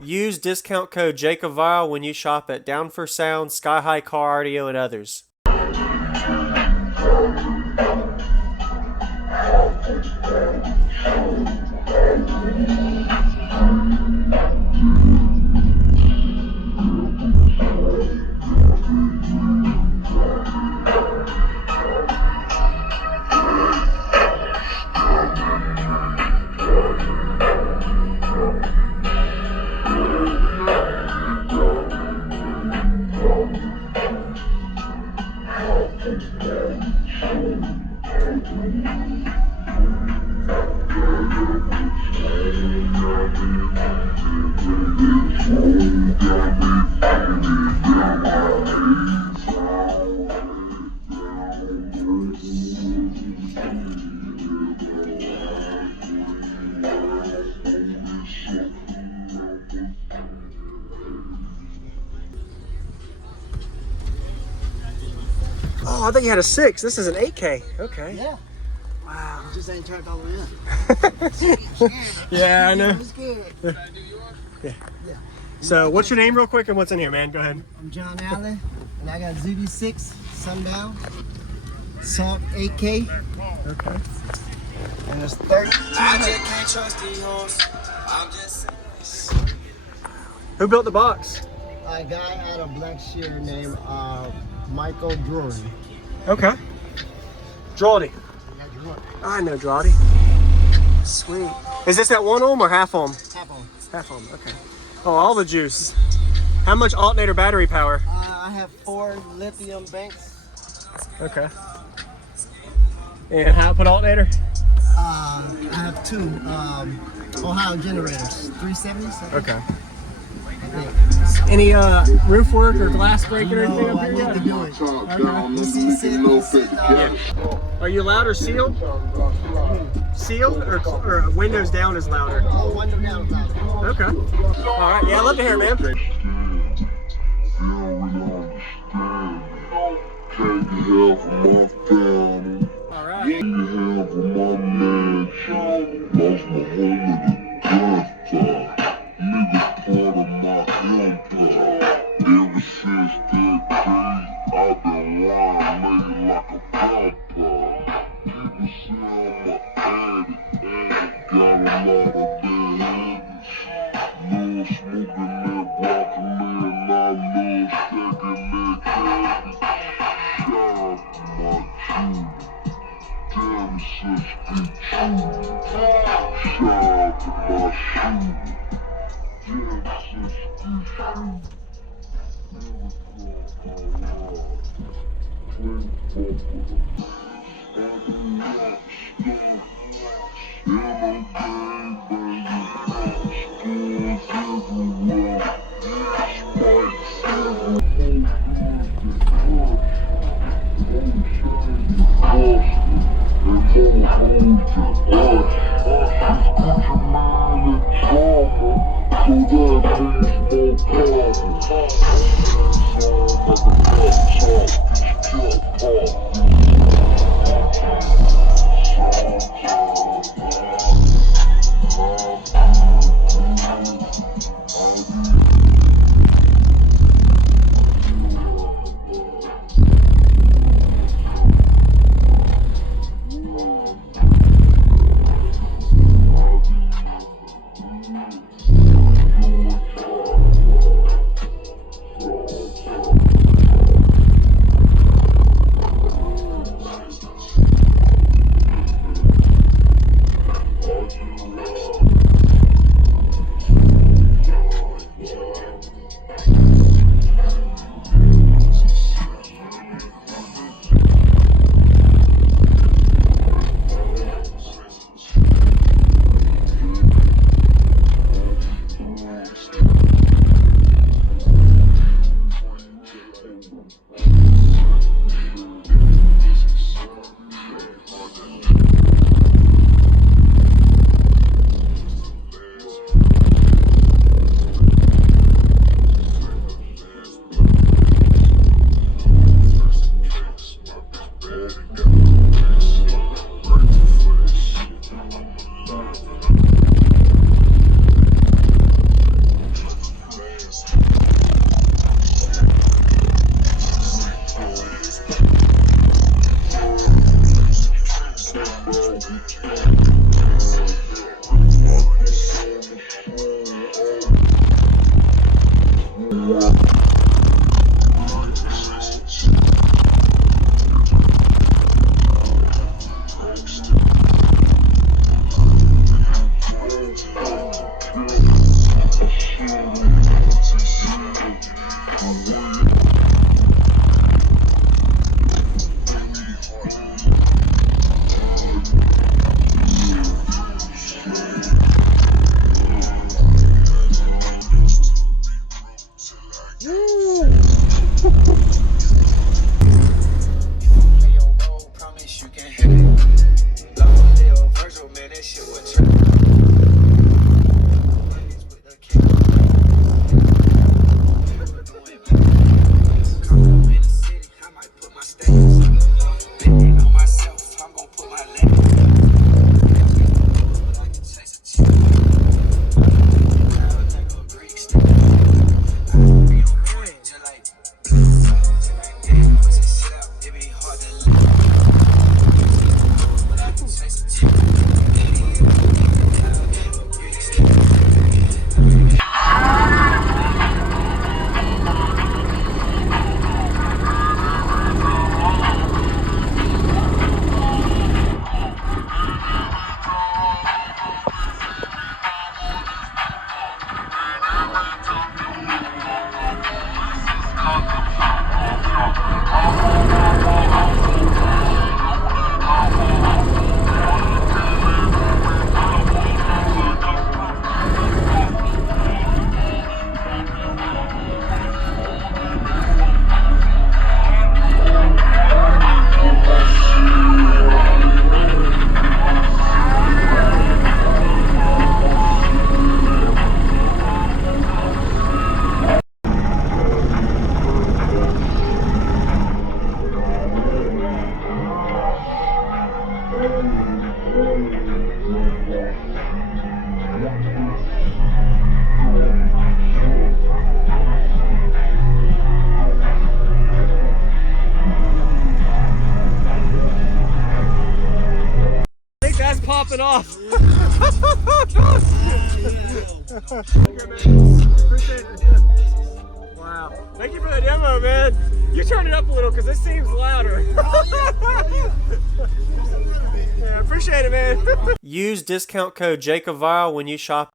Use discount code JACOBVILE when you shop at Down for Sound, Sky High Car Audio, and others. Oh, I thought you had a 6. This is an 8K. Okay. Yeah. Wow. You just ain't turned all the way up. Yeah, I know. It's good. Yeah. So, what's your name, real quick, and what's in here, man? Go ahead. I'm John Allen, and I got ZD6 Sundown, Salt 8K. Okay. And it's 30. I just can't trust these hoes. I'm just. Who built the box? A guy out of Blackshear named Michael Drury. Okay. Drawdy. Yeah, Drury. I know Drawdy. Sweet. Is this at 1 ohm or half ohm? Half on. Half ohm, okay. Oh, all the juice. How much alternator battery power? I have 4 lithium banks. Okay. And high output alternator? I have 2 Ohio generators, 370s. Okay. Yeah. Any roof work or glass breaking or anything No, up I here need to yet? do it. This is Are you loud or sealed? Sealed or windows down is louder? Oh, window down is louder. Okay. All right. Yeah, I'd love to hear it, man. All right. Ever since that day, I've been lying, made like a papa. People say I'm an addict, got a lot of bad habits. Love smoking that broccoli and I love stacking that cabbage. Shout out to my children, damn it's such good children. Shout out to my shooter, damn it's such good shooter. off. Appreciate it. Wow. Thank you for the demo, man. You turn it up a little because this seems louder. Yeah, appreciate it, man. Use discount code JACOBVILE when you shop